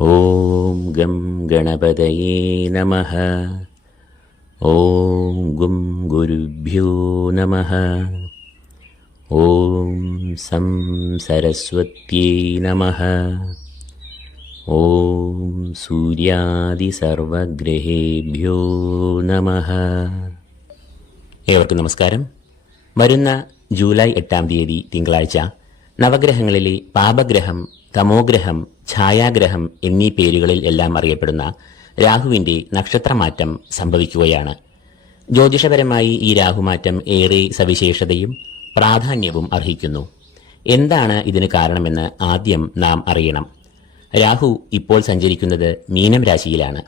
ॐ गं गणपतये नमः ॐ गुं गुरुभ्यो नमः ॐ सं सरस्वत्यै नमः ॐ സൂര്യാദിസർവഗ്രഹേഭ്യോ നമഃ ഏവർക്കും നമസ്കാരം വരുന്ന ജൂലൈ എട്ടാം തീയതി തിങ്കളാഴ്ച നവഗ്രഹങ്ങളിലെ പാപഗ്രഹം തമോഗ്രഹം ഛായാഗ്രഹം എന്നീ പേരുകളിൽ എല്ലാം അറിയപ്പെടുന്ന രാഹുവിന്റെ നക്ഷത്രമാറ്റം സംഭവിക്കുകയാണ്. ജ്യോതിഷപരമായി ഈ രാഹുമാറ്റം ഏറെ സവിശേഷതയും പ്രാധാന്യവും അർഹിക്കുന്നു. എന്താണ് ഇതിന് കാരണമെന്ന് ആദ്യം നാം അറിയണം. രാഹു ഇപ്പോൾ സഞ്ചരിക്കുന്നത് മീനം രാശിയിലാണ്.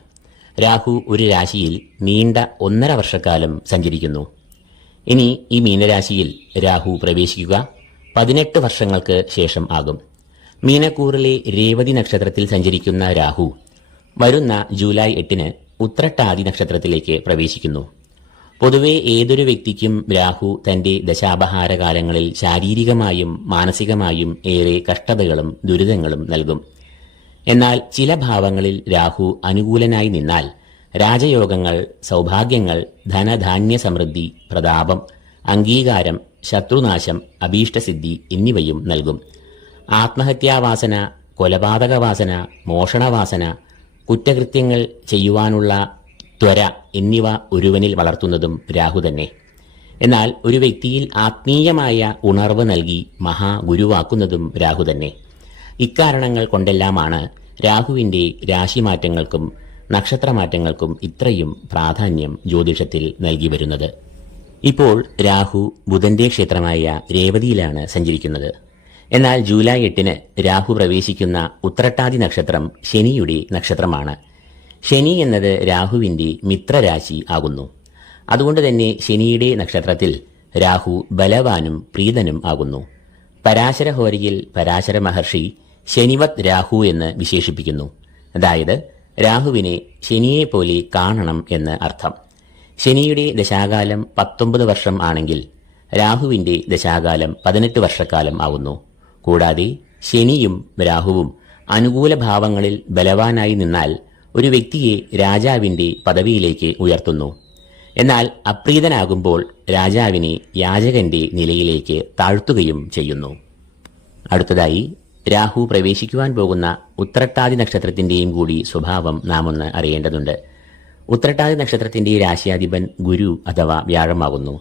രാഹു ഒരു രാശിയിൽ നീണ്ട ഒന്നര വർഷക്കാലം സഞ്ചരിക്കുന്നു. ഇനി ഈ മീനരാശിയിൽ രാഹു പ്രവേശിക്കുക പതിനെട്ട് വർഷങ്ങൾക്ക് ശേഷം ആകും. മീനക്കൂറിലെ രേവതി നക്ഷത്രത്തിൽ സഞ്ചരിക്കുന്ന രാഹു വരുന്ന ജൂലൈ എട്ടിന് ഉത്രട്ടാദി നക്ഷത്രത്തിലേക്ക് പ്രവേശിക്കുന്നു. പൊതുവെ ഏതൊരു വ്യക്തിക്കും രാഹു തന്റെ ദശാപഹാരകാലങ്ങളിൽ ശാരീരികമായും മാനസികമായും ഏറെ കഷ്ടതകളും ദുരിതങ്ങളും നൽകും. എന്നാൽ ചില ഭാവങ്ങളിൽ രാഹു അനുകൂലനായി നിന്നാൽ രാജയോഗങ്ങൾ സൗഭാഗ്യങ്ങൾ ധനധാന്യ സമൃദ്ധി പ്രതാപം അംഗീകാരം ശത്രുനാശം അഭീഷ്ടസിദ്ധി എന്നിവയും നൽകും. ആത്മഹത്യാവാസന കൊലപാതകവാസന മോഷണവാസന കുറ്റകൃത്യങ്ങൾ ചെയ്യുവാനുള്ള ത്വര എന്നിവ ഒരുവനിൽ വളർത്തുന്നതും രാഹു തന്നെ. എന്നാൽ ഒരു വ്യക്തിയിൽ ആത്മീയമായ ഉണർവ് നൽകി മഹാഗുരുവാക്കുന്നതും രാഹു തന്നെ. ഇക്കാരണങ്ങൾ കൊണ്ടെല്ലാമാണ് രാഹുവിന്റെ രാശിമാറ്റങ്ങൾക്കും നക്ഷത്രമാറ്റങ്ങൾക്കും ഇത്രയും പ്രാധാന്യം ജ്യോതിഷത്തിൽ നൽകി വരുന്നത്. ഇപ്പോൾ രാഹു ബുധന്റെ ക്ഷേത്രമായ രേവതിയിലാണ് സഞ്ചരിക്കുന്നത്. എന്നാൽ ജൂലൈ എട്ടിന് രാഹു പ്രവേശിക്കുന്ന ഉത്രട്ടാതി നക്ഷത്രം ശനിയുടെ നക്ഷത്രമാണ്. ശനി എന്നത് രാഹുവിന്റെ മിത്രരാശി ആകുന്നു. അതുകൊണ്ട് തന്നെ ശനിയുടെ നക്ഷത്രത്തിൽ രാഹു ബലവാനും പ്രീതനും ആകുന്നു. പരാശരഹോരിയിൽ പരാശര മഹർഷി ശനിവത് രാഹു എന്ന് വിശേഷിപ്പിക്കുന്നു. അതായത് രാഹുവിനെ ശനിയെപ്പോലെ കാണണം എന്ന് അർത്ഥം. ശനിയുടെ ദശാകാലം പത്തൊമ്പത് വർഷം ആണെങ്കിൽ രാഹുവിന്റെ ദശാകാലം പതിനെട്ട് വർഷക്കാലം ആവുന്നു കൂടാതെ ശനിയും രാഹുവും അനുകൂല ഭാവങ്ങളിൽ ബലവാനായി നിന്നാൽ ഒരു വ്യക്തിയെ രാജാവിന്റെ പദവിയിലേക്ക് ഉയർത്തുന്നു. എന്നാൽ അപ്രീതനാകുമ്പോൾ രാജാവിനെ യാചകന്റെ നിലയിലേക്ക് താഴ്ത്തുകയും ചെയ്യുന്നു. അടുത്തതായി രാഹു പ്രവേശിക്കുവാൻ പോകുന്ന ഉത്രട്ടാതി നക്ഷത്രത്തിന്റെയും കൂടി സ്വഭാവം നാം ഒന്ന് അറിയേണ്ടതുണ്ട്. ഉത്രട്ടാതി നക്ഷത്രത്തിന്റെ രാശിയാധിപൻ ഗുരു അഥവാ വ്യാഴമാകുന്നു.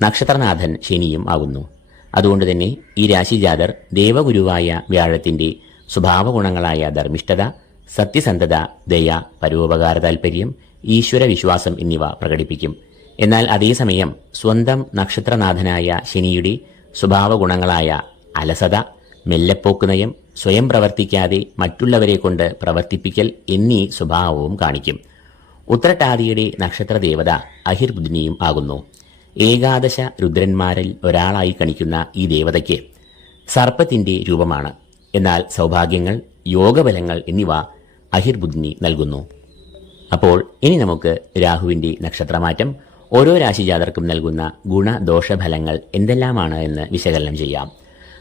നക്ഷത്രനാഥൻ ശനിയും ആകുന്നു. അതുകൊണ്ട് തന്നെ ഈ രാശിജാതർ ദേവഗുരുവായ വ്യാഴത്തിന്റെ സ്വഭാവഗുണങ്ങളായ ധർമ്മിഷ്ഠത സത്യസന്ധത ദയ പരോപകാര താൽപര്യം ഈശ്വര വിശ്വാസം എന്നിവ പ്രകടിപ്പിക്കും. എന്നാൽ അതേസമയം സ്വന്തം നക്ഷത്രനാഥനായ ശനിയുടെ സ്വഭാവഗുണങ്ങളായ അലസത മെല്ലെപ്പോക്ക് നയം സ്വയം പ്രവർത്തിക്കാതെ മറ്റുള്ളവരെ കൊണ്ട് പ്രവർത്തിപ്പിക്കൽ എന്നീ സ്വഭാവവും കാണിക്കും. ഉത്രട്ടാദിയുടെ നക്ഷത്രദേവത അഹിർബുദ്ധിനിയും ആകുന്നു. ഏകാദശ രുദ്രന്മാരിൽ ഒരാളായി കണിക്കുന്ന ഈ ദേവതയ്ക്ക് സർപ്പത്തിന്റെ രൂപമാണ്. എന്നാൽ സൗഭാഗ്യങ്ങൾ യോഗബലങ്ങൾ എന്നിവ അഹിർബുദ്ധിനി നൽകുന്നു. അപ്പോൾ ഇനി നമുക്ക് രാഹുവിന്റെ നക്ഷത്രമാറ്റം ഓരോ രാശിജാതർക്കും നൽകുന്ന ഗുണദോഷഫലങ്ങൾ എന്തെല്ലാമാണ് എന്ന് വിശകലനം ചെയ്യാം.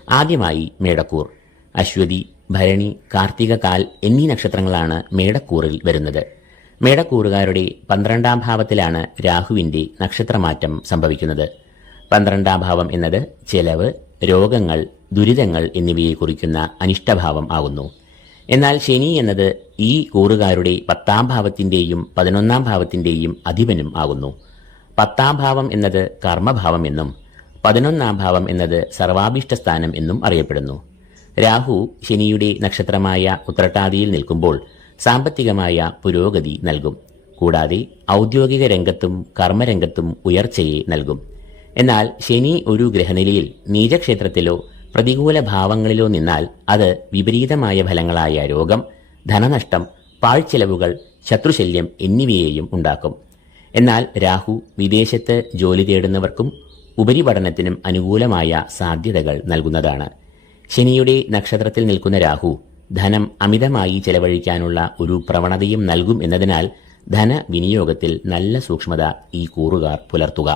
ആദ്യമായി മേടക്കൂർ അശ്വതി ഭരണി കാർത്തിക കാൽ എന്നീ നക്ഷത്രങ്ങളാണ് മേടക്കൂറിൽ വരുന്നത്. മേടക്കൂറുകാരുടെ പന്ത്രണ്ടാം ഭാവത്തിലാണ് രാഹുവിന്റെ നക്ഷത്രമാറ്റം സംഭവിക്കുന്നത്. പന്ത്രണ്ടാം ഭാവം എന്നത് ചെലവ് രോഗങ്ങൾ ദുരിതങ്ങൾ എന്നിവയെ കുറിക്കുന്ന അനിഷ്ടഭാവം ആകുന്നു. എന്നാൽ ശനി എന്നത് ഈ കൂറുകാരുടെ പത്താം ഭാവത്തിന്റെയും പതിനൊന്നാം ഭാവത്തിന്റെയും അധിപനും ആകുന്നു. പത്താം ഭാവം എന്നത് കർമ്മഭാവം എന്നും പതിനൊന്നാം ഭാവം എന്നത് സർവാഭിഷ്ട സ്ഥാനം എന്നും അറിയപ്പെടുന്നു. രാഹു ശനിയുടെ നക്ഷത്രമായ ഉത്രട്ടാതിയിൽ നിൽക്കുമ്പോൾ സാമ്പത്തികമായ പുരോഗതി നൽകും. കൂടാതെ ഔദ്യോഗിക രംഗത്തും കർമ്മരംഗത്തും ഉയർച്ചയെ നൽകും. എന്നാൽ ശനി ഒരു ഗ്രഹനിലയിൽ നീചക്ഷേത്രത്തിലോ പ്രതികൂല ഭാവങ്ങളിലോ നിന്നാൽ അത് വിപരീതമായ ഫലങ്ങളായ രോഗം ധനനഷ്ടം പാഴ്ചെലവുകൾ ശത്രുശല്യം എന്നിവയെയും ഉണ്ടാക്കും. എന്നാൽ രാഹു വിദേശത്ത് ജോലി തേടുന്നവർക്കും ഉപരിപഠനത്തിനും അനുകൂലമായ സാധ്യതകൾ നൽകുന്നതാണ്. ശനിയുടെ നക്ഷത്രത്തിൽ നിൽക്കുന്ന രാഹു ധനം അമിതമായി ചെലവഴിക്കാനുള്ള ഒരു പ്രവണതയും നൽകും എന്നതിനാൽ ധനവിനിയോഗത്തിൽ നല്ല സൂക്ഷ്മത ഈ കൂറുകാർ പുലർത്തുക.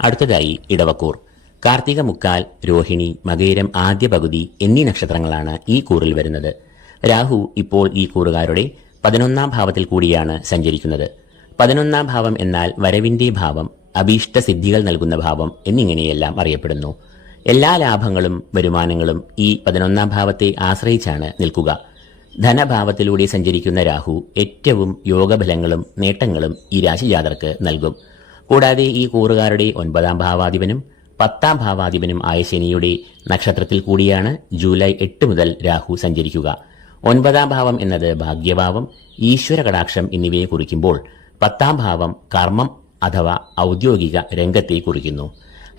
അടുത്തതായി ഇടവക്കൂർ. കാർത്തിക മുക്കാൽ രോഹിണി മകേരം ആദ്യ പകുതി എന്നീ നക്ഷത്രങ്ങളാണ് ഈ കൂറിൽ വരുന്നത്. രാഹു ഇപ്പോൾ ഈ കൂറുകാരുടെ പതിനൊന്നാം ഭാവത്തിൽ കൂടിയാണ് സഞ്ചരിക്കുന്നത്. പതിനൊന്നാം ഭാവം എന്നാൽ വരവിന്റെ ഭാവം അഭീഷ്ട സിദ്ധികൾ നൽകുന്ന ഭാവം എന്നിങ്ങനെയെല്ലാം അറിയപ്പെടുന്നു. എല്ലാ ലാഭങ്ങളും വരുമാനങ്ങളും ഈ പതിനൊന്നാം ഭാവത്തെ ആശ്രയിച്ചാണ് നിൽക്കുക. ധനഭാവത്തിലൂടെ സഞ്ചരിക്കുന്ന രാഹു ഏറ്റവും യോഗഫലങ്ങളും നേട്ടങ്ങളും ഈ രാശിജാതർക്ക് നൽകും. കൂടാതെ ഈ കൂറുകാരുടെ ഒൻപതാം ഭാവാധിപനും പത്താം ഭാവാധിപനും ആയ ശനിയുടെ നക്ഷത്രത്തിൽ കൂടിയാണ് ജൂലൈ എട്ട് മുതൽ രാഹു സഞ്ചരിക്കുക. ഒൻപതാം ഭാവം എന്നത് ഭാഗ്യഭാവം ഈശ്വര കടാക്ഷം എന്നിവയെ കുറിക്കുമ്പോൾ പത്താം ഭാവം കർമ്മം അഥവാ ഔദ്യോഗിക രംഗത്തെ കുറിക്കുന്നു.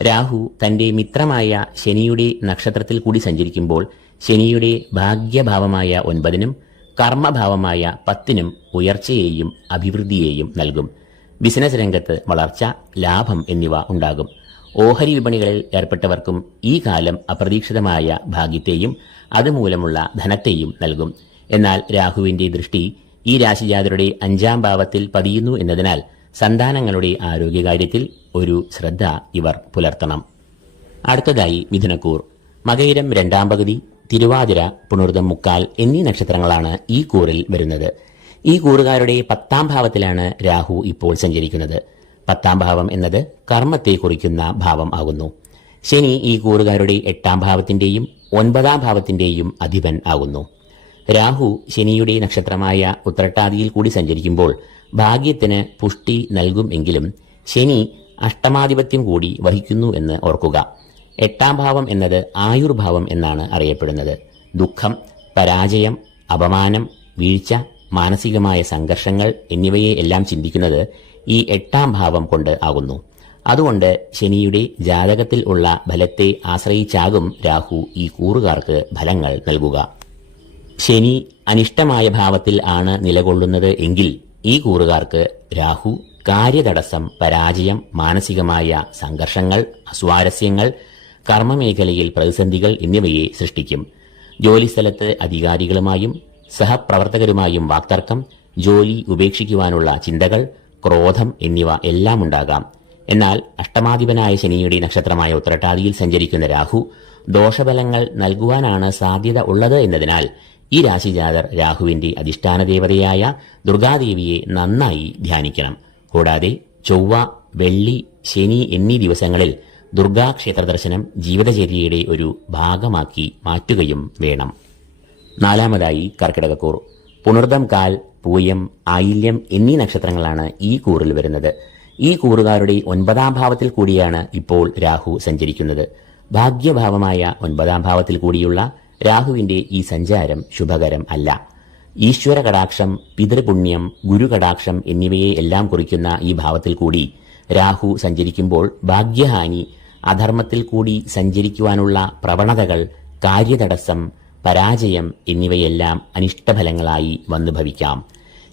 രാഹു തന്റെ മിത്രമായ ശനിയുടെ നക്ഷത്രത്തിൽ കൂടി സഞ്ചരിക്കുമ്പോൾ ശനിയുടെ ഭാഗ്യഭാവമായ ഒൻപതിനും കർമ്മഭാവമായ പത്തിനും ഉയർച്ചയെയും അഭിവൃദ്ധിയെയും നൽകും. ബിസിനസ് രംഗത്ത് വളർച്ച ലാഭം എന്നിവ ഉണ്ടാകും. ഓഹരി വിപണികളിൽ ഏർപ്പെട്ടവർക്കും ഈ കാലം അപ്രതീക്ഷിതമായ ഭാഗ്യത്തെയും അതുമൂലമുള്ള ധനത്തെയും നൽകും. എന്നാൽ രാഹുവിന്റെ ദൃഷ്ടി ഈ രാശിജാതരുടെ അഞ്ചാം ഭാവത്തിൽ പതിയുന്നു എന്നതിനാൽ സന്താനങ്ങളുടെ ആരോഗ്യകാര്യത്തിൽ ഒരു ശ്രദ്ധ ഇവർ പുലർത്തണം. അടുത്തതായി മിഥുനക്കൂർ. മകയിരം രണ്ടാം പകുതി തിരുവാതിര പുണർദം മുക്കാൽ എന്നീ നക്ഷത്രങ്ങളാണ് ഈ കൂറിൽ വരുന്നത്. ഈ കൂറുകാരുടെ പത്താം ഭാവത്തിലാണ് രാഹു ഇപ്പോൾ സഞ്ചരിക്കുന്നത്. പത്താം ഭാവം എന്നത് കർമ്മത്തെ കുറിക്കുന്ന ഭാവം ആകുന്നു. ശനി ഈ കൂറുകാരുടെ എട്ടാം ഭാവത്തിന്റെയും ഒൻപതാം ഭാവത്തിന്റെയും അധിപൻ ആകുന്നു. രാഹു ശനിയുടെ നക്ഷത്രമായ ഉത്രട്ടാതിയിൽ കൂടി സഞ്ചരിക്കുമ്പോൾ ഭാഗ്യത്തിന് പുഷ്ടി നൽകും എങ്കിലും ശനി അഷ്ടമാധിപത്യം കൂടി വഹിക്കുന്നു എന്ന് ഓർക്കുക. എട്ടാം ഭാവം എന്നത് ആയുർഭാവം എന്നാണ് അറിയപ്പെടുന്നത്. ദുഃഖം പരാജയം അപമാനം വീഴ്ച മാനസികമായ സംഘർഷങ്ങൾ എന്നിവയെ എല്ലാം ചിന്തിക്കുന്നത് ഈ എട്ടാം ഭാവം കൊണ്ട് ആകുന്നു. അതുകൊണ്ട് ശനിയുടെ ജാതകത്തിൽ ഉള്ള ഫലത്തെ ആശ്രയിച്ചാകും രാഹു ഈ കൂറുകാർക്ക് ഫലങ്ങൾ നൽകുക. ശനി അനിഷ്ടമായ ഭാവത്തിൽ ആണ് നിലകൊള്ളുന്നത് എങ്കിൽ ഈ കൂറുകാർക്ക് രാഹു കാര്യതടസ്സം പരാജയം മാനസികമായ സംഘർഷങ്ങൾ അസ്വാരസ്യങ്ങൾ കർമ്മമേഖലയിൽ പ്രതിസന്ധികൾ എന്നിവയെ സൃഷ്ടിക്കും. ജോലിസ്ഥലത്ത് അധികാരികളുമായും സഹപ്രവർത്തകരുമായും വാക്തർക്കം ജോലി ഉപേക്ഷിക്കുവാനുള്ള ചിന്തകൾ ക്രോധം എന്നിവ എല്ലാം ഉണ്ടാകാം. എന്നാൽ അഷ്ടമാധിപനായ ശനിയുടെ നക്ഷത്രമായ ഉത്രട്ടാതിയിൽ സഞ്ചരിക്കുന്ന രാഹു ദോഷബലങ്ങൾ നൽകുവാനാണ് സാധ്യത ഉള്ളത് എന്നതിനാൽ ഈ രാശി രാശിജാതർ രാഹുവിന്റെ അധിഷ്ഠാന ദേവതയായ ദുർഗാദേവിയെ നന്നായി ധ്യാനിക്കണം. കൂടാതെ ചൊവ്വ വെള്ളി ശനി എന്നീ ദിവസങ്ങളിൽ ദുർഗാ ക്ഷേത്ര ദർശനം ജീവിതചര്യയുടെ ഒരു ഭാഗമാക്കി മാറ്റുകയും വേണം. നാലാമതായി കർക്കിടകക്കൂർ പുണർദം കാൽ പൂയം ആയില്യം എന്നീ നക്ഷത്രങ്ങളാണ് ഈ കൂറിൽ വരുന്നത്. ഈ കൂറുകാരുടെ ഒൻപതാം ഭാവത്തിൽ കൂടിയാണ് ഇപ്പോൾ രാഹു സഞ്ചരിക്കുന്നത്. ഭാഗ്യഭാവമായ ഒൻപതാം ഭാവത്തിൽ കൂടിയുള്ള രാഹുവിന്റെ ഈ സഞ്ചാരം ശുഭകരം അല്ല. ഈശ്വര കടാക്ഷം പിതൃപുണ്യം ഗുരുകടാക്ഷം എന്നിവയെ എല്ലാം കുറിക്കുന്ന ഈ ഭാവത്തിൽ കൂടി രാഹു സഞ്ചരിക്കുമ്പോൾ ഭാഗ്യഹാനി അധർമ്മത്തിൽ കൂടി സഞ്ചരിക്കുവാനുള്ള പ്രവണതകൾ കാര്യതടസ്സം പരാജയം എന്നിവയെല്ലാം അനിഷ്ടഫലങ്ങളായി വന്നു ഭവിക്കാം.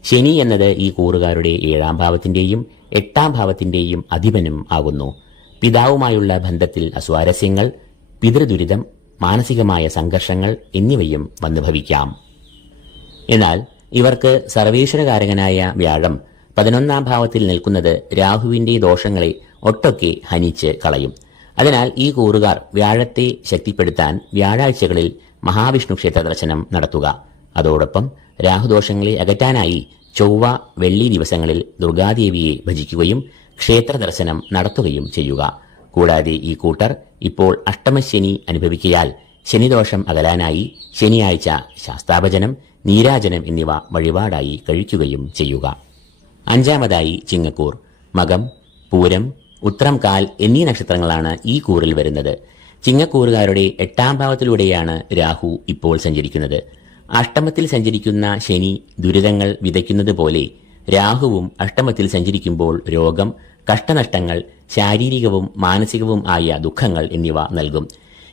ശനി എന്നത് ഈ കൂറുകാരുടെ ഏഴാം ഭാവത്തിന്റെയും എട്ടാം ഭാവത്തിന്റെയും അധിപനും ആകുന്നു. പിതാവുമായുള്ള ബന്ധത്തിൽ അസ്വാരസ്യങ്ങൾ പിതൃദുരിതം മാനസികമായ സംഘർഷങ്ങൾ എന്നിവയും വന്നു ഭവിക്കാം എന്നാൽ ഇവർക്ക് സർവേശ്വരകാരകനായ വ്യാഴം പതിനൊന്നാം ഭാവത്തിൽ നിൽക്കുന്നത് രാഹുവിന്റെ ദോഷങ്ങളെ ഒട്ടൊക്കെ ഹനിച്ച് കളയും. അതിനാൽ ഈ കൂറുകാർ വ്യാഴത്തെ ശക്തിപ്പെടുത്താൻ വ്യാഴാഴ്ചകളിൽ മഹാവിഷ്ണു ക്ഷേത്ര ദർശനം നടത്തുക. അതോടൊപ്പം രാഹുദോഷങ്ങളെ അകറ്റാനായി ചൊവ്വ വെള്ളി ദിവസങ്ങളിൽ ദുർഗാദേവിയെ ഭജിക്കുകയും ക്ഷേത്ര ദർശനം നടത്തുകയും ചെയ്യുക. കൂടാതെ ഈ കൂട്ടർ ഇപ്പോൾ അഷ്ടമശനി അനുഭവിക്കയാൽ ശനിദോഷം അകലാനായി ശനിയാഴ്ച ശാസ്താഭജനം നീരാജനം എന്നിവ വഴിപാടായി കഴിക്കുകയും ചെയ്യുക. അഞ്ചാമതായി ചിങ്ങക്കൂർ മകം പൂരം ഉത്രം കാൽ എന്നീ നക്ഷത്രങ്ങളാണ് ഈ കൂറിൽ വരുന്നത്. ചിങ്ങക്കൂറുകാരുടെ എട്ടാം ഭാവത്തിലൂടെയാണ് രാഹു ഇപ്പോൾ സഞ്ചരിക്കുന്നത്. അഷ്ടമത്തിൽ സഞ്ചരിക്കുന്ന ശനി ദുരിതങ്ങൾ വിതയ്ക്കുന്നത് പോലെ രാഹുവും അഷ്ടമത്തിൽ സഞ്ചരിക്കുമ്പോൾ രോഗം കഷ്ടനഷ്ടങ്ങൾ ശാരീരികവും മാനസികവും ആയ ദുഃഖങ്ങൾ എന്നിവ നൽകും.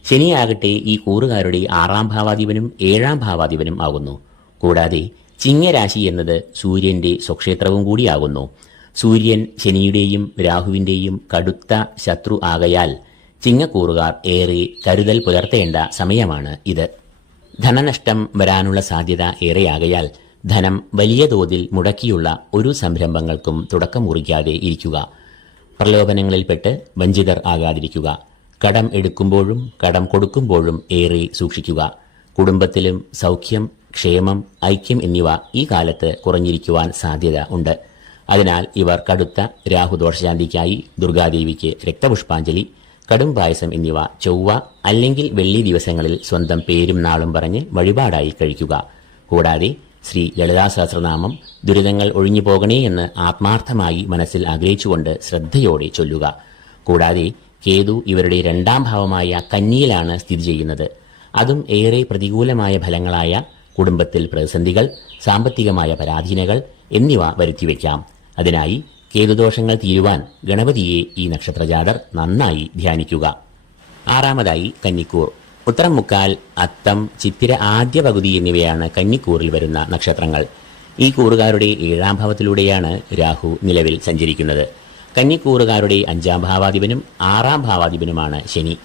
ശനിയാകട്ടെ ഈ കൂറുകാരുടെ ആറാം ഭാവാധിപനും ഏഴാം ഭാവാധിപനും ആകുന്നു. കൂടാതെ ചിങ്ങരാശി എന്നത് സൂര്യന്റെ സ്വക്ഷേത്രവും കൂടിയാകുന്നു സൂര്യൻ ശനിയുടെയും രാഹുവിന്റെയും കടുത്ത ശത്രു ആകയാൽ ചിങ്ങക്കൂറുകാർ ഏറെ കരുതൽ പുലർത്തേണ്ട സമയമാണ് ഇത്. ധനനഷ്ടം വരാനുള്ള സാധ്യത ഏറെയാകയാൽ ധനം വലിയ തോതിൽ മുടക്കിയുള്ള ഒരു സംരംഭങ്ങൾക്കും തുടക്കം കുറിക്കാതെ ഇരിക്കുക. പ്രലോഭനങ്ങളിൽപ്പെട്ട് വഞ്ചിതർ ആകാതിരിക്കുക. കടം എടുക്കുമ്പോഴും കടം കൊടുക്കുമ്പോഴും ഏറെ സൂക്ഷിക്കുക. കുടുംബത്തിലും സൗഖ്യം ക്ഷേമം ഐക്യം എന്നിവ ഈ കാലത്ത് കുറഞ്ഞിരിക്കുവാൻ സാധ്യത ഉണ്ട്. അതിനാൽ ഇവർ കടുത്ത രാഹുദോഷശാന്തിക്കായി ദുർഗാദേവിക്ക് രക്തപുഷ്പാഞ്ജലി കടും പായസം എന്നിവ ചൊവ്വ അല്ലെങ്കിൽ വെള്ളി ദിവസങ്ങളിൽ സ്വന്തം പേരും നാളും പറഞ്ഞ് വഴിപാടായി കഴിക്കുക. കൂടാതെ ശ്രീ ലളിതാ സഹസ്രനാമം ദുരിതങ്ങൾ ഒഴിഞ്ഞു പോകണേ എന്ന് ആത്മാർത്ഥമായി മനസ്സിൽ ആഗ്രഹിച്ചുകൊണ്ട് ശ്രദ്ധയോടെ ചൊല്ലുക. കൂടാതെ കേതു ഇവരുടെ രണ്ടാം ഭാവമായ കന്നിയിലാണ് സ്ഥിതി ചെയ്യുന്നത്. അതും ഏറെ പ്രതികൂലമായ ഫലങ്ങളായ കുടുംബത്തിൽ പ്രതിസന്ധികൾ സാമ്പത്തികമായ പരാധീനകൾ എന്നിവ വരുത്തിവെക്കാം അതിനായി കേതുദോഷങ്ങൾ തീരുവാൻ ഗണപതിയെ ഈ നക്ഷത്രജാതർ നന്നായി ധ്യാനിക്കുക. ആറാമതായി കന്നിക്കൂർ. ഉത്തരം മുക്കാൽ അത്തം ചിത്തിര ആദ്യ പകുതി എന്നിവയാണ് കന്നിക്കൂറിൽ വരുന്ന നക്ഷത്രങ്ങൾ. ഈ കൂറുകാരുടെ ഏഴാം ഭാവത്തിലൂടെയാണ് രാഹു നിലവിൽ സഞ്ചരിക്കുന്നത്. കന്നിക്കൂറുകാരുടെ അഞ്ചാം ഭാവാധിപനും ആറാം ഭാവാധിപനുമാണ് ശനി.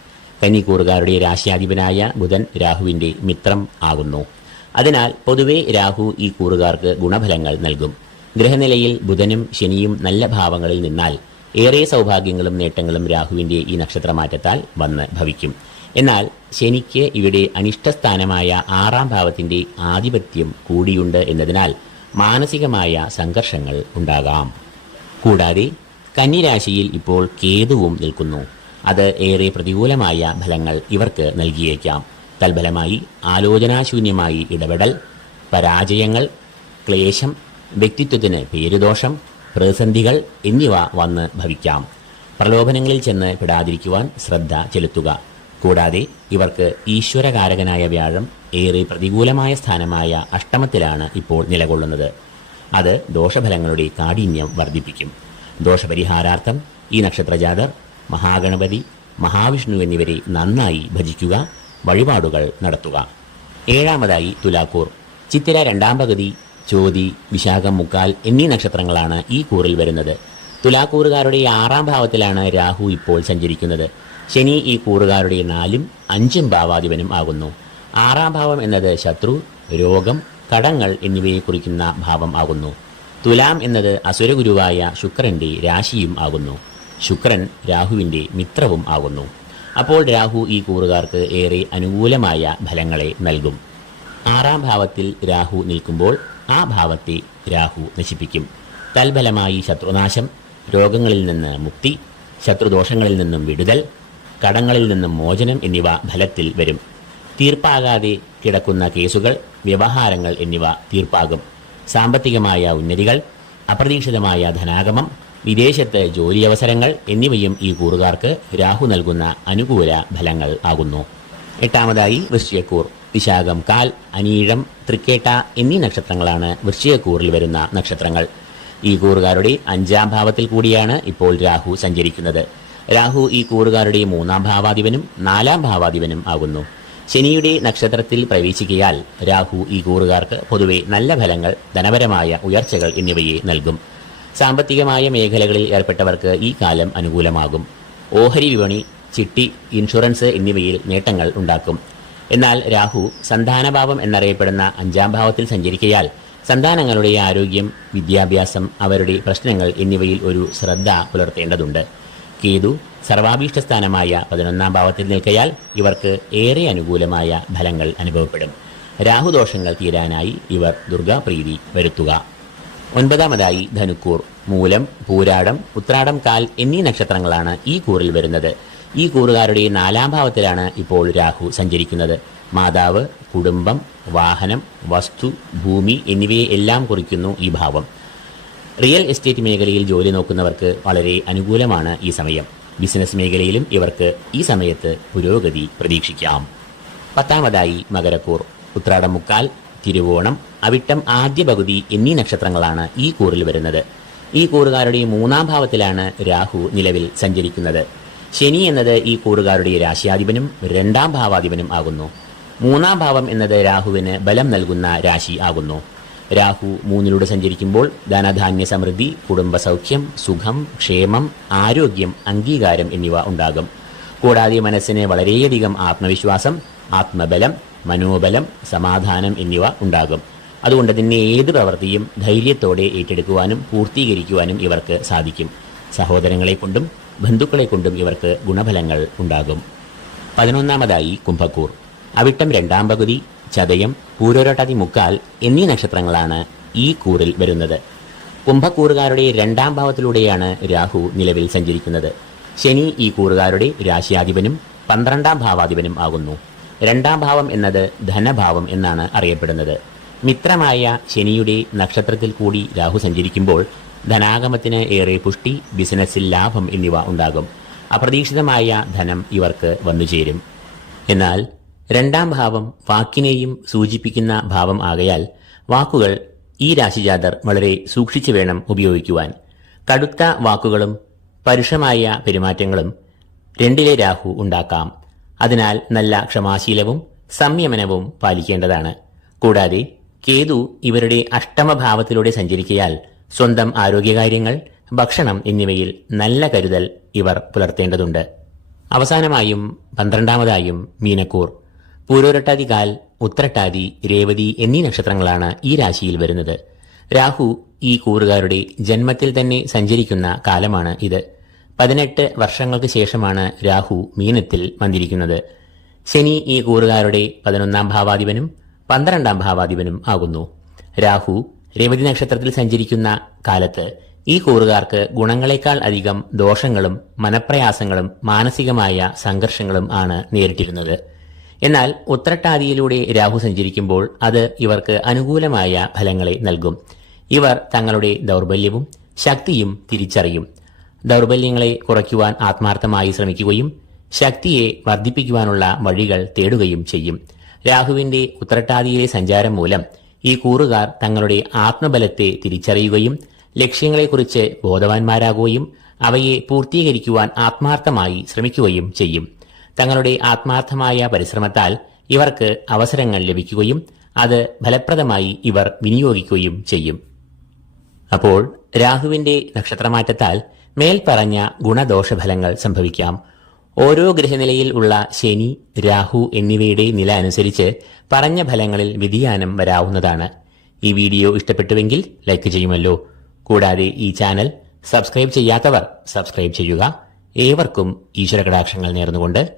കന്നിക്കൂറുകാരുടെ രാശ്യാധിപനായ ബുധൻ രാഹുവിന്റെ മിത്രം ആകുന്നു. അതിനാൽ പൊതുവെ രാഹു ഈ കൂറുകാർക്ക് ഗുണഫലങ്ങൾ നൽകും. ഗ്രഹനിലയിൽ ബുധനും ശനിയും നല്ല ഭാവങ്ങളിൽ നിന്നാൽ ഏറെ സൗഭാഗ്യങ്ങളും നേട്ടങ്ങളും രാഹുവിന്റെ ഈ നക്ഷത്രമാറ്റത്താൽ വന്ന് ഭവിക്കും. എന്നാൽ ശനിക്ക് ഇവിടെ അനിഷ്ടസ്ഥാനമായ ആറാം ഭാവത്തിന്റെ ആധിപത്യം കൂടിയുണ്ട് എന്നതിനാൽ മാനസികമായ സംഘർഷങ്ങൾ ഉണ്ടാകാം. കൂടാതെ കന്നിരാശിയിൽ ഇപ്പോൾ കേതുവും നിൽക്കുന്നു. അത് ഏറെ പ്രതികൂലമായ ഫലങ്ങൾ ഇവർക്ക് നൽകിയേക്കാം. തൽഫലമായി ആലോചനാശൂന്യമായി ഇടപെടൽ പരാജയങ്ങൾ ക്ലേശം വ്യക്തിത്വത്തിന് പേരുദോഷം പ്രതിസന്ധികൾ എന്നിവ വന്ന് ഭവിക്കാം. പ്രലോഭനങ്ങളിൽ ചെന്ന് പെടാതിരിക്കുവാൻ ശ്രദ്ധ ചെലുത്തുക. കൂടാതെ ഇവർക്ക് ഈശ്വരകാരകനായ വ്യാഴം ഏറെ പ്രതികൂലമായ സ്ഥാനമായ അഷ്ടമത്തിലാണ് ഇപ്പോൾ നിലകൊള്ളുന്നത്. അത് ദോഷഫലങ്ങളുടെ കാഠിന്യം വർദ്ധിപ്പിക്കും. ദോഷപരിഹാരാർത്ഥം ഈ നക്ഷത്രജാതർ മഹാഗണപതി മഹാവിഷ്ണു എന്നിവരെ നന്നായി ഭജിക്കുക വഴിപാടുകൾ നടത്തുക. ഏഴാമതായി തുലാക്കൂർ. ചിത്തിര രണ്ടാം പകുതി ചോതി വിശാഖം മുക്കാൽ എന്നീ നക്ഷത്രങ്ങളാണ് ഈ കൂറിൽ വരുന്നത്. തുലാക്കൂറുകാരുടെ ആറാം ഭാവത്തിലാണ് രാഹു ഇപ്പോൾ സഞ്ചരിക്കുന്നത്. ശനി ഈ കൂറുകാരുടെ നാലും അഞ്ചും ഭാവാധിപനും ആകുന്നു. ആറാം ഭാവം എന്നത് ശത്രു രോഗം കടങ്ങൾ എന്നിവയെ കുറിക്കുന്ന ഭാവം ആകുന്നു. തുലാം എന്നത് അസുരഗുരുവായ ശുക്രന്റെ രാശിയും ആകുന്നു. ശുക്രൻ രാഹുവിന്റെ മിത്രവും ആകുന്നു. അപ്പോൾ രാഹു ഈ കൂറുകാർക്ക് ഏറെ അനുകൂലമായ ഫലങ്ങളെ നൽകും. ആറാം ഭാവത്തിൽ രാഹു നിൽക്കുമ്പോൾ ആ ഭാവത്തെ രാഹു നശിപ്പിക്കും. തൽഫലമായി ശത്രുനാശം രോഗങ്ങളിൽ നിന്ന് മുക്തി ശത്രുദോഷങ്ങളിൽ നിന്നും വിടുതൽ കടങ്ങളിൽ നിന്നും മോചനം എന്നിവ ഫലത്തിൽ വരും. തീർപ്പാകാതെ കിടക്കുന്ന കേസുകൾ വ്യവഹാരങ്ങൾ എന്നിവ തീർപ്പാകും. സാമ്പത്തികമായ ഉന്നതികൾ അപ്രതീക്ഷിതമായ ധനാഗമം വിദേശത്ത് ജോലിയവസരങ്ങൾ എന്നിവയും ഈ കൂറുകാർക്ക് രാഹു നൽകുന്ന അനുകൂല ഫലങ്ങൾ ആകുന്നു. എട്ടാമതായി വൃശ്ചികക്കൂർ. വിശാഖം കാൽ അനീഴം തൃക്കേട്ട എന്നീ നക്ഷത്രങ്ങളാണ് വൃശ്ചികക്കൂറിൽ വരുന്ന നക്ഷത്രങ്ങൾ. ഈ കൂറുകാരുടെ അഞ്ചാം ഭാവത്തിൽ കൂടിയാണ് ഇപ്പോൾ രാഹു സഞ്ചരിക്കുന്നത്. രാഹു ഈ കൂറുകാരുടെ മൂന്നാം ഭാവാധിപനും നാലാം ഭാവാധിപനും ആകുന്നു. ശനിയുടെ നക്ഷത്രത്തിൽ പ്രവേശിക്കയാൽ രാഹു ഈ കൂറുകാർക്ക് പൊതുവെ നല്ല ഫലങ്ങൾ ധനപരമായ ഉയർച്ചകൾ എന്നിവയെ നൽകും. സാമ്പത്തികമായ മേഖലകളിൽ ഏർപ്പെട്ടവർക്ക് ഈ കാലം അനുകൂലമാകും. ഓഹരി വിപണി ചിട്ടി ഇൻഷുറൻസ് എന്നിവയിൽ നേട്ടങ്ങൾ ഉണ്ടാക്കും. എന്നാൽ രാഹു സന്താനഭാവം എന്നറിയപ്പെടുന്ന അഞ്ചാം ഭാവത്തിൽ സഞ്ചരിക്കയാൽ സന്താനങ്ങളുടെ ആരോഗ്യം വിദ്യാഭ്യാസം അവരുടെ പ്രശ്നങ്ങൾ എന്നിവയിൽ ഒരു ശ്രദ്ധ പുലർത്തേണ്ടതുണ്ട്. കേതു സർവാഭീഷ്ടസ്ഥാനമായ പതിനൊന്നാം ഭാവത്തിൽ നിൽക്കയാൽ ഇവർക്ക് ഏറെ അനുകൂലമായ ഫലങ്ങൾ അനുഭവപ്പെടും. രാഹുദോഷങ്ങൾ തീരാനായി ഇവർ ദുർഗാപ്രീതി വരുത്തുക. ഒൻപതാമതായി ധനുക്കൂർ. മൂലം പൂരാടം ഉത്രാടം കാൽ എന്നീ നക്ഷത്രങ്ങളാണ് ഈ കൂറിൽ വരുന്നത്. ഈ കൂറുകാരുടെ നാലാം ഭാവത്തിലാണ് ഇപ്പോൾ രാഹു സഞ്ചരിക്കുന്നത്. മാതാവ് കുടുംബം വാഹനം വസ്തു ഭൂമി എന്നിവയെ എല്ലാം കുറിക്കുന്നു ഈ ഭാവം. റിയൽ എസ്റ്റേറ്റ് മേഖലയിൽ ജോലി നോക്കുന്നവർക്ക് വളരെ അനുകൂലമാണ് ഈ സമയം. ബിസിനസ് മേഖലയിലും ഇവർക്ക് ഈ സമയത്ത് പുരോഗതി പ്രതീക്ഷിക്കാം. പത്താമതായി മകരക്കൂർ. ഉത്രാടം മുക്കാൽ തിരുവോണം അവിട്ടം ആദ്യ പകുതി എന്നീ നക്ഷത്രങ്ങളാണ് ഈ കൂറിൽ വരുന്നത്. ഈ കൂറുകാരുടെ മൂന്നാം ഭാവത്തിലാണ് രാഹു നിലവിൽ സഞ്ചരിക്കുന്നത്. ശനി എന്നത് ഈ കൂറുകാരുടെ രാശിയാധിപനും രണ്ടാം ഭാവാധിപനും ആകുന്നു. മൂന്നാം ഭാവം എന്നത് രാഹുവിന് ബലം നൽകുന്ന രാശി ആകുന്നു. രാഹു മൂന്നിലൂടെ സഞ്ചരിക്കുമ്പോൾ ധനധാന്യ സമൃദ്ധി കുടുംബസൗഖ്യം സുഖം ക്ഷേമം ആരോഗ്യം അംഗീകാരം എന്നിവ ഉണ്ടാകും. കൂടാതെ മനസ്സിന് വളരെയധികം ആത്മവിശ്വാസം ആത്മബലം മനോബലം സമാധാനം എന്നിവ ഉണ്ടാകും. അതുകൊണ്ട് തന്നെ ഏത് പ്രവൃത്തിയും ധൈര്യത്തോടെ ഏറ്റെടുക്കുവാനും പൂർത്തീകരിക്കുവാനും ഇവർക്ക് സാധിക്കും. സഹോദരങ്ങളെ കൊണ്ടും ബന്ധുക്കളെ കൊണ്ടും ഇവർക്ക് ഗുണഫലങ്ങൾ ഉണ്ടാകും. പതിനൊന്നാമതായി കുംഭക്കൂർ. അവിട്ടം രണ്ടാം പകുതി ചതയം പൂരോരോട്ടാതി മുക്കാൽ എന്നീ നക്ഷത്രങ്ങളാണ് ഈ കൂറിൽ വരുന്നത്. കുംഭക്കൂറുകാരുടെ രണ്ടാം ഭാവത്തിലൂടെയാണ് രാഹു നിലവിൽ സഞ്ചരിക്കുന്നത്. ശനി ഈ കൂറുകാരുടെ രാശിയാധിപനും പന്ത്രണ്ടാം ഭാവാധിപനും ആകുന്നു. രണ്ടാം ഭാവം എന്നത് ധനഭാവം എന്നാണ് അറിയപ്പെടുന്നത്. മിത്രമായ ശനിയുടെ നക്ഷത്രത്തിൽ കൂടി രാഹു സഞ്ചരിക്കുമ്പോൾ ധനാഗമത്തിന് ഏറെ പുഷ്ടി ബിസിനസ്സിൽ ലാഭം എന്നിവ ഉണ്ടാകും. അപ്രതീക്ഷിതമായ ധനം ഇവർക്ക് വന്നുചേരും. എന്നാൽ രണ്ടാം ഭാവം വാക്കിനെയും സൂചിപ്പിക്കുന്ന ഭാവം ആകയാൽ വാക്കുകൾ ഈ രാശിജാതർ വളരെ സൂക്ഷിച്ചു വേണം ഉപയോഗിക്കുവാൻ. കടുത്ത വാക്കുകളും പരുഷമായ പെരുമാറ്റങ്ങളും രണ്ടിലെ രാഹു ഉണ്ടാക്കാം. അതിനാൽ നല്ല ക്ഷമാശീലവും സംയമനവും പാലിക്കേണ്ടതാണ്. കൂടാതെ കേതു ഇവരുടെ അഷ്ടമഭാവത്തിലൂടെ സഞ്ചരിക്കയാൽ സ്വന്തം ആരോഗ്യകാര്യങ്ങൾ ഭക്ഷണം എന്നിവയിൽ നല്ല കരുതൽ ഇവർ പുലർത്തേണ്ടതുണ്ട്. അവസാനമായും പന്ത്രണ്ടാമതായും മീനക്കൂർ. പൂരോരട്ടാതി കാൽ ഉത്രട്ടാതി രേവതി എന്നീ നക്ഷത്രങ്ങളാണ് ഈ രാശിയിൽ വരുന്നത്. രാഹു ഈ കൂറുകാരുടെ ജന്മത്തിൽ തന്നെ സഞ്ചരിക്കുന്ന കാലമാണ് ഇത്. പതിനെട്ട് വർഷങ്ങൾക്ക് ശേഷമാണ് രാഹു മീനത്തിൽ വന്നിരിക്കുന്നത്. ശനി ഈ കൂറുകാരുടെ പതിനൊന്നാം ഭാവാധിപനും പന്ത്രണ്ടാം ഭാവാധിപനും ആകുന്നു. രാഹു രേവതി നക്ഷത്രത്തിൽ സഞ്ചരിക്കുന്ന കാലത്ത് ഈ കൂറുകാർക്ക് ഗുണങ്ങളെക്കാൾ അധികം ദോഷങ്ങളും മനപ്രയാസങ്ങളും മാനസികമായ സംഘർഷങ്ങളും ആണ് നേരിട്ടിരുന്നത്. എന്നാൽ ഉത്രട്ടാതിയിലൂടെ രാഹു സഞ്ചരിക്കുമ്പോൾ അത് ഇവർക്ക് അനുകൂലമായ ഫലങ്ങളെ നൽകും. ഇവർ തങ്ങളുടെ ദൗർബല്യവും ശക്തിയും തിരിച്ചറിയും. ദൗർബല്യങ്ങളെ കുറയ്ക്കുവാൻ ആത്മാർത്ഥമായി ശ്രമിക്കുകയും ശക്തിയെ വർദ്ധിപ്പിക്കുവാനുള്ള വഴികൾ തേടുകയും ചെയ്യും. രാഹുവിന്റെ ഉത്രട്ടാതിയിലെ സഞ്ചാരം മൂലം ഈ കൂറുകാർ തങ്ങളുടെ ആത്മബലത്തെ തിരിച്ചറിയുകയും ലക്ഷ്യങ്ങളെക്കുറിച്ച് ബോധവാന്മാരാകുകയും അവയെ പൂർത്തീകരിക്കുവാൻ ആത്മാർത്ഥമായി ശ്രമിക്കുകയും ചെയ്യും. തങ്ങളുടെ ആത്മാർത്ഥമായ പരിശ്രമത്താൽ ഇവർക്ക് അവസരങ്ങൾ ലഭിക്കുകയും അത് ഫലപ്രദമായി ഇവർ വിനിയോഗിക്കുകയും ചെയ്യും. അപ്പോൾ രാഹുവിന്റെ നക്ഷത്രമാറ്റത്താൽ മേൽപ്പറഞ്ഞ ഗുണദോഷഫലങ്ങൾ സംഭവിക്കാം. ഓരോ ഗ്രഹനിലയിൽ ഉള്ള ശനി രാഹു എന്നിവയുടെ നില അനുസരിച്ച് പറഞ്ഞ ഫലങ്ങളിൽ വ്യതിയാനം വരാവുന്നതാണ്. ഈ വീഡിയോ ഇഷ്ടപ്പെട്ടുവെങ്കിൽ ലൈക്ക് ചെയ്യുമല്ലോ. കൂടാതെ ഈ ചാനൽ സബ്സ്ക്രൈബ് ചെയ്യാത്തവർ സബ്സ്ക്രൈബ് ചെയ്യുക. ഏവർക്കും ഈശ്വര കടാക്ഷങ്ങൾ നേർന്നുകൊണ്ട്